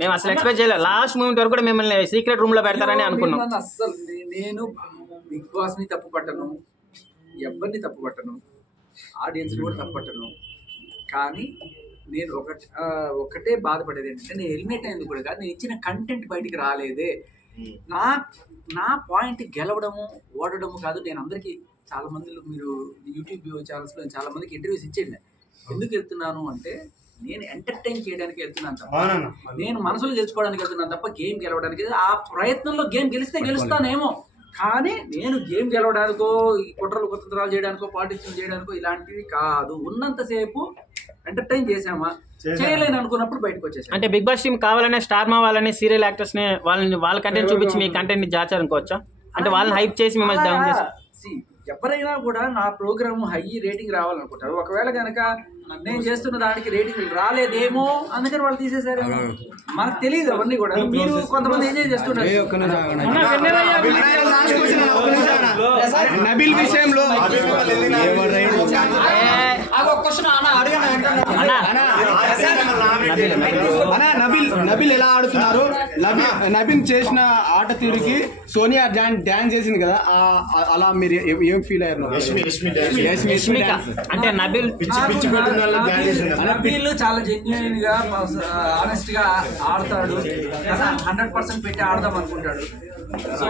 మేము అసలు ఎక్స్పెక్ట్ చేయలేదు. లాస్ట్ మూమెంట్ వరకు కూడా మిమ్మల్ని సీక్రెట్ రూమ్ లో పెడతారని అనుకున్నాం. అసలు నేను బిగ్ బాస్ ని తప్పు పట్టను, ఎవరిని తప్పు పట్టను, ఆడియన్స్ కూడా తప్పు పట్టను. కానీ నేను ఒకటే బాధపడేది ఏంటంటే నేను ఎలిమినేట్ అయ్యేందుకు కూడా కాదు, నేను ఇచ్చిన కంటెంట్ బయటికి రాలేదే. నా పాయింట్ గెలవడము ఓడడము కాదు. నేను అందరికీ చాలా మంది మీరు యూట్యూబ్ ఛానల్స్లో చాలా మందికి ఇంటర్వ్యూస్ ఇచ్చేయండి. ఎందుకు వెళ్తున్నాను అంటే నేను ఎంటర్టైన్ చేయడానికి వెళ్తున్నాను తప్ప, నేను మనసులు గెలుచుకోవడానికి వెళ్తున్నాను తప్ప గేమ్ గెలవడానికి. ఆ ప్రయత్నంలో గేమ్ గెలిస్తే గెలుస్తానేమో, కానీ నేను గేమ్ గెలవడానికో కుట్రలు కుతంత్రాలు చేయడానికో పాలిటిక్స్ చేయడానికో ఇలాంటివి కాదు. ఉన్నంతసేపు ఎంటర్టైన్ చేసామా, చేయలేని అనుకున్నప్పుడు బయటకు వచ్చేసాం. అంటే బిగ్ బాస్ టీమ్ కావాలనే స్టార్ మా వాళ్ళని సీరియల్ యాక్టర్స్ ని వాళ్ళ కంటెంట్ చూపించి మీ కంటెంట్ ని జాచారనుకోవచ్చా? అంటే వాళ్ళని హైప్ చేసి మిమ్మల్ని డౌన్ చేసి. ఎవరైనా కూడా నా ప్రోగ్రామ్ హై రేటింగ్ రావాలనుకుంటారు. ఒకవేళ కనుక నేను చేస్తున్న దానికి రేటింగ్ రాలేదేమో అందుకని వాళ్ళు తీసేసారు. మనకు తెలియదు అవన్నీ కూడా. మీరు కొంతమంది ఎంజాయ్ చేస్తున్నారు. నబిల్ విషయంలో నబిల్ ఎలా ఆడుతున్నారు, నబిల్ చేసిన ఆట తీరుకి సోనియా డాన్స్ చేసింది కదా, అలా మీరు ఏం ఫీల్ అయ్యారు? అంటే నబిల్ చాలా జెన్యూన్ గా ఆనెస్ట్ గా ఆడతాడు, 100% పెట్టి ఆడదాం అనుకుంటాడు. సో